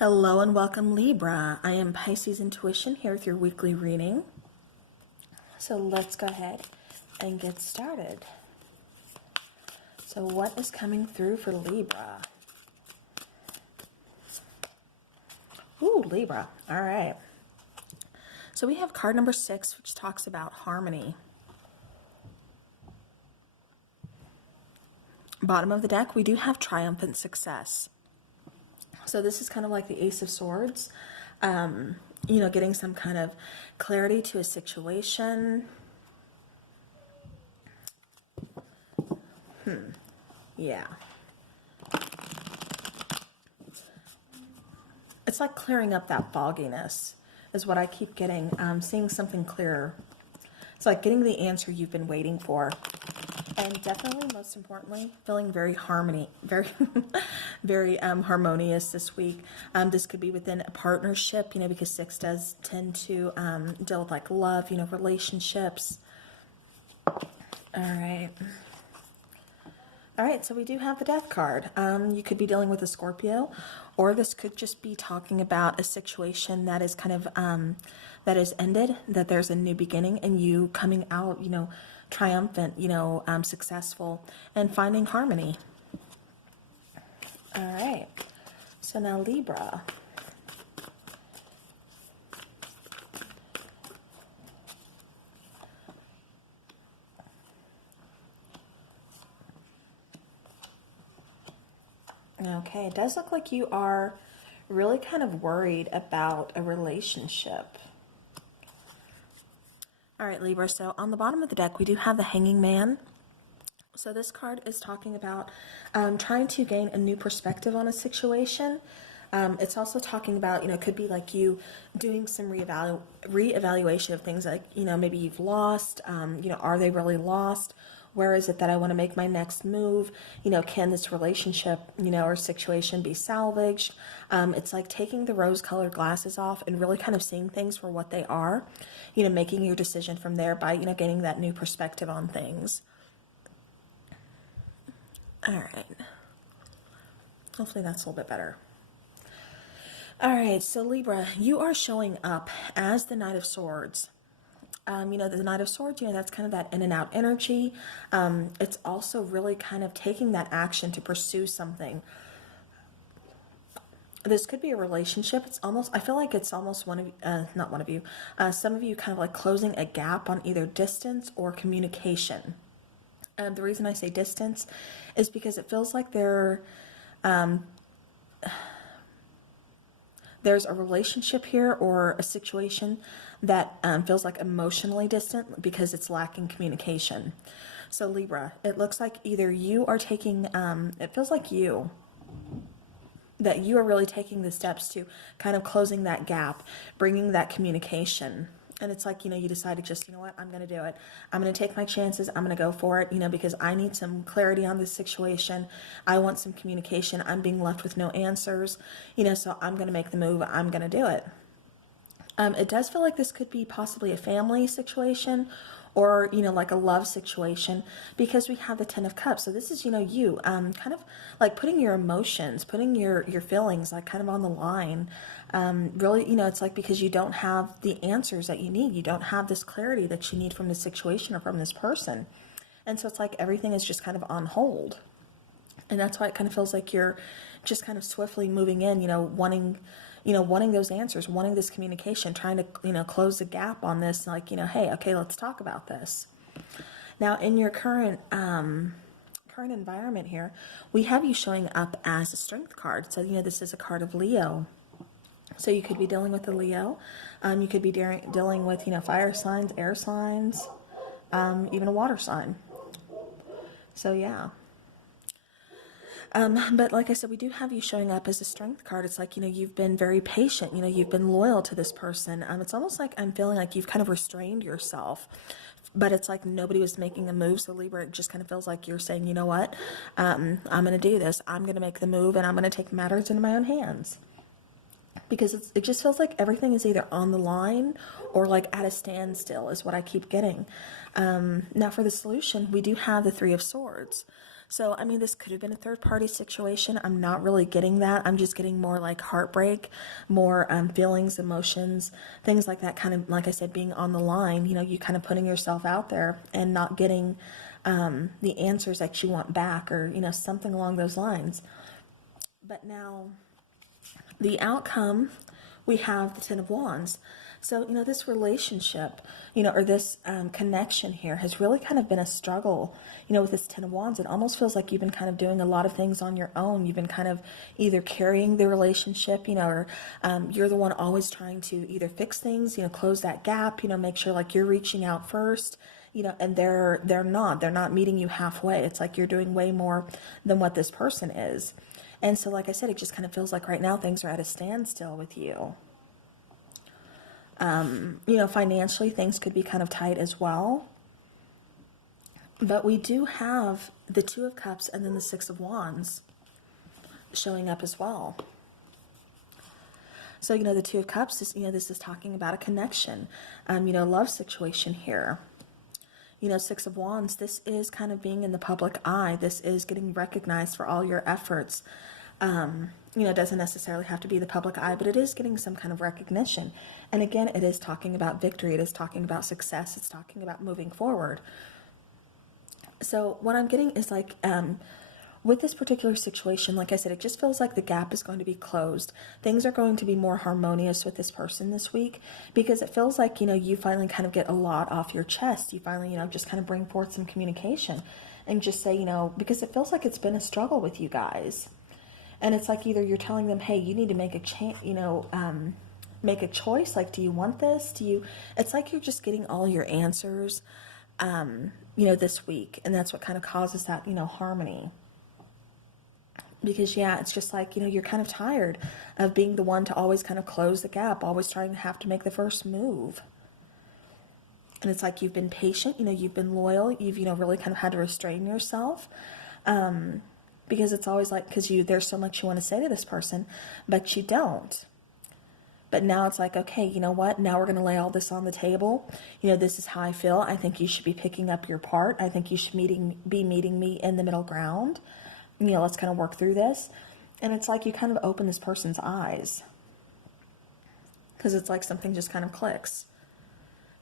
Hello and welcome, Libra. I am Pisces Intuition here with your weekly reading. So let's go ahead and get started. So what is coming through for Libra? Ooh, Libra. All right. So we have card number 6, which talks about harmony. Bottom of the deck, we do have triumphant success. So this is kind of like the Ace of Swords, getting some kind of clarity to a situation. Yeah. It's like clearing up that fogginess is what I keep getting, seeing something clearer. It's like getting the answer you've been waiting for. And definitely, most importantly, feeling very very harmonious this week. This could be within a partnership, because 6 does tend to deal with like love, relationships. All right. All right, so we do have the Death card. You could be dealing with a Scorpio, or this could just be talking about a situation that is kind of, that is ended, that there's a new beginning, and you coming out, triumphant, successful, and finding harmony. All right, so now Libra. Okay, it does look like you are really kind of worried about a relationship. All right, Libra, so on the bottom of the deck, we do have the Hanging Man. So this card is talking about trying to gain a new perspective on a situation. It's also talking about, it could be like you doing some reevaluation of things like, maybe you've lost, are they really lost? Where is it that I want to make my next move? Can this relationship, or situation be salvaged? It's like taking the rose-colored glasses off and really kind of seeing things for what they are, making your decision from there by, gaining that new perspective on things. All right. Hopefully that's a little bit better. All right, so Libra, you are showing up as the Knight of Swords. The Knight of Swords, that's kind of that in and out energy. It's also really kind of taking that action to pursue something. This could be a relationship. I feel like it's almost not one of you, some of you kind of like closing a gap on either distance or communication. The reason I say distance is because it feels like there's a relationship here or a situation that feels like emotionally distant because it's lacking communication. So Libra, it looks like either you are taking, it feels like that you are really taking the steps to kind of closing that gap, bringing that communication. And it's like, you decided just, what, I'm going to do it. I'm going to take my chances. I'm going to go for it, because I need some clarity on this situation. I want some communication. I'm being left with no answers, so I'm going to make the move. I'm going to do it. It does feel like this could be possibly a family situation or, like a love situation because we have the 10 of Cups. So this is, you kind of like putting your emotions, putting your feelings like kind of on the line. Really, it's like because you don't have the answers that you need. You don't have this clarity that you need from this situation or from this person. And so it's like everything is just kind of on hold. And that's why it kind of feels like you're just kind of swiftly moving in, wanting those answers, wanting this communication, trying to, close the gap on this, like, hey, okay, let's talk about this. Now, in your current environment here, we have you showing up as a Strength card. So, this is a card of Leo. So you could be dealing with a Leo. You could be dealing with, fire signs, air signs, even a water sign. So, yeah. But like I said, we do have you showing up as a Strength card. It's like, you've been very patient, you've been loyal to this person. It's almost like I'm feeling like you've kind of restrained yourself, but it's like nobody was making a move. So Libra, it just kind of feels like you're saying, you know what, I'm going to do this. I'm going to make the move and I'm going to take matters into my own hands. Because it just feels like everything is either on the line or like at a standstill is what I keep getting. Now for the solution, we do have the 3 of Swords. So, I mean, this could have been a third party situation. I'm not really getting that. I'm just getting more like heartbreak, more feelings, emotions, things like that. Kind of, like I said, being on the line, you know, you kind of putting yourself out there and not getting the answers that you want back, or, you know, something along those lines. But now the outcome, we have the Ten of Wands. So, you know, this relationship, you know, or this connection here has really kind of been a struggle, you know, with this Ten of Wands. It almost feels like you've been kind of doing a lot of things on your own. You've been kind of either carrying the relationship, you know, or you're the one always trying to either fix things, you know, close that gap, you know, make sure like you're reaching out first, you know, and they're not meeting you halfway. It's like you're doing way more than what this person is. And so, like I said, it just kind of feels like right now things are at a standstill with you. You know, financially, things could be kind of tight as well. But we do have the Two of Cups and then the Six of Wands showing up as well. So, you know, the Two of Cups is, you know, this is talking about a connection, you know, love situation here. You know, Six of Wands, this is kind of being in the public eye. This is getting recognized for all your efforts. You know, it doesn't necessarily have to be the public eye, but it is getting some kind of recognition. And again, it is talking about victory. It is talking about success. It's talking about moving forward. So what I'm getting is like, with this particular situation, like I said, it just feels like the gap is going to be closed. Things are going to be more harmonious with this person this week, because it feels like, you know, you finally kind of get a lot off your chest. You finally, you know, just kind of bring forth some communication and just say, you know, because it feels like it's been a struggle with you guys. And it's like either you're telling them, hey, you need to make a change, you know, make a choice. Like, do you want this? Do you, it's like you're just getting all your answers, you know, this week. And that's what kind of causes that, you know, harmony. Because, yeah, it's just like, you know, you're kind of tired of being the one to always kind of close the gap, always trying to have to make the first move. And it's like you've been patient, you know, you've been loyal, you've, you know, really kind of had to restrain yourself. Because it's always like, because there's so much you want to say to this person, but you don't. But now it's like, okay, you know what? Now we're going to lay all this on the table. You know, this is how I feel. I think you should be picking up your part. I think you should be meeting me in the middle ground. You know, let's kind of work through this. And it's like you kind of open this person's eyes, because it's like something just kind of clicks.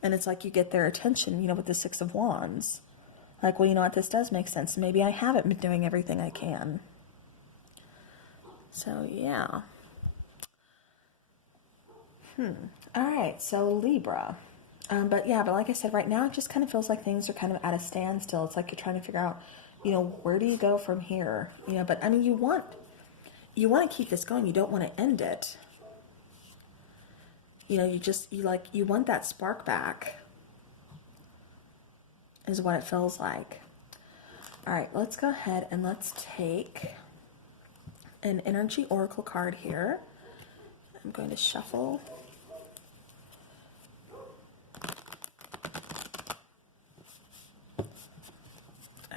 And it's like you get their attention, you know, with the Six of Wands. Like, well, you know what, this does make sense. Maybe I haven't been doing everything I can. So, yeah. All right, so Libra. But like I said, right now it just kind of feels like things are kind of at a standstill. It's like you're trying to figure out, you know, where do you go from here? You know, but I mean, you want to keep this going. You don't want to end it. You know, you want that spark back, is what it feels like. All right, let's go ahead and let's take an energy oracle card here. I'm going to shuffle.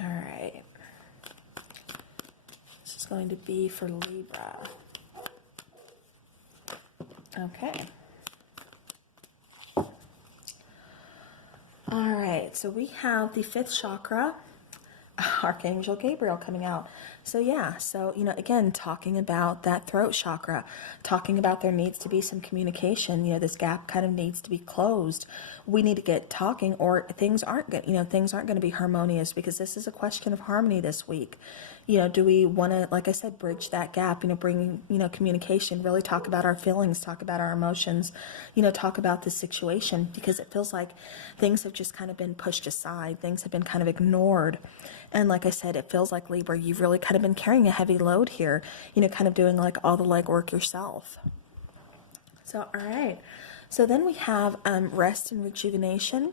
All right. This is going to be for Libra. Okay. All right, so we have the fifth chakra, Archangel Gabriel, coming out. So yeah, so, you know, again, talking about that throat chakra, talking about there needs to be some communication. You know, this gap kind of needs to be closed. We need to get talking, or things aren't good. You know, things aren't going to be harmonious, because this is a question of harmony this week. You know, do we want to, like I said, bridge that gap, you know, bring, you know, communication, really talk about our feelings, talk about our emotions, you know, talk about the situation, because it feels like things have just kind of been pushed aside. Things have been kind of ignored. And like I said, it feels like, Libra, you've really kind of been carrying a heavy load here, you know, kind of doing like all the legwork yourself. So, all right. So then we have rest and rejuvenation.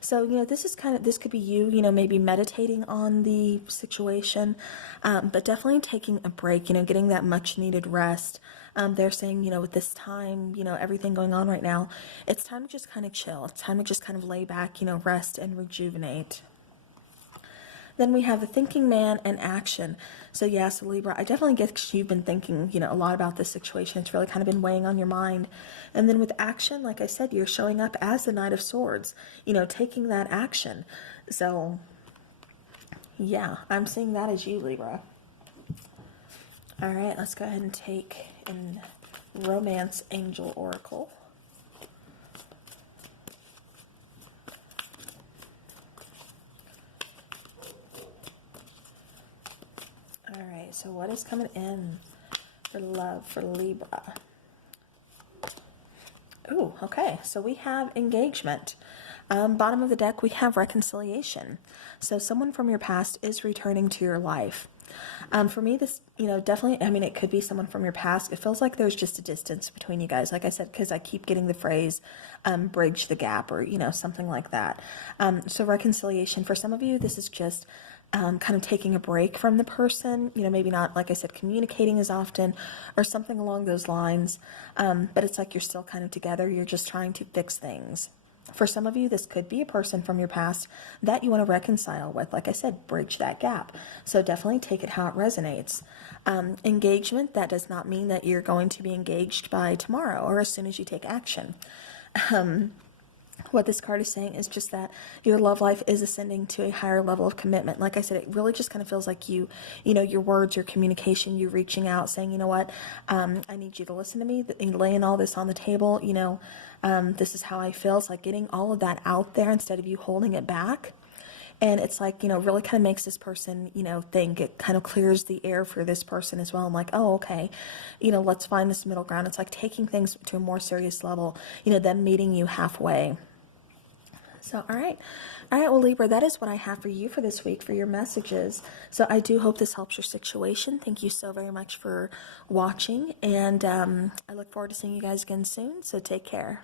So, you know, this could be you, you know, maybe meditating on the situation, but definitely taking a break, you know, getting that much needed rest. They're saying, you know, with this time, you know, everything going on right now, it's time to just kind of chill. It's time to just kind of lay back, you know, rest and rejuvenate. Then we have the thinking man and action. So yeah, so Libra, I definitely get you've been thinking, you know, a lot about this situation. It's really kind of been weighing on your mind. And then with action, like I said, you're showing up as the Knight of Swords, you know, taking that action. So Yeah, I'm seeing that as you, Libra. All right, let's go ahead and take in Romance Angel Oracle. All right, so what is coming in for love for Libra? Ooh, okay, so we have engagement. Bottom of the deck, we have reconciliation. So someone from your past is returning to your life. For me, this, definitely, I mean, it could be someone from your past. It feels like there's just a distance between you guys. Like I said, because I keep getting the phrase, bridge the gap, or, something like that. So reconciliation, for some of you, this is just kind of taking a break from the person, maybe not, like I said, communicating as often or something along those lines. But it's like you're still kind of together. You're just trying to fix things. For some of you, this could be a person from your past that you want to reconcile with. Like I said, bridge that gap. So definitely take it how it resonates. Engagement, that does not mean that you're going to be engaged by tomorrow or as soon as you take action. What this card is saying is just that your love life is ascending to a higher level of commitment. Like I said, it really just kind of feels like your words, your communication, you reaching out, saying, you know what, I need you to listen to me, laying all this on the table, this is how I feel. It's like getting all of that out there instead of you holding it back. And it's like, really kind of makes this person, think. It kind of clears the air for this person as well. I'm like, oh, okay, let's find this middle ground. It's like taking things to a more serious level, them meeting you halfway. So, all right. Well, Libra, that is what I have for you for this week for your messages. So I do hope this helps your situation. Thank you so very much for watching. And I look forward to seeing you guys again soon. So take care.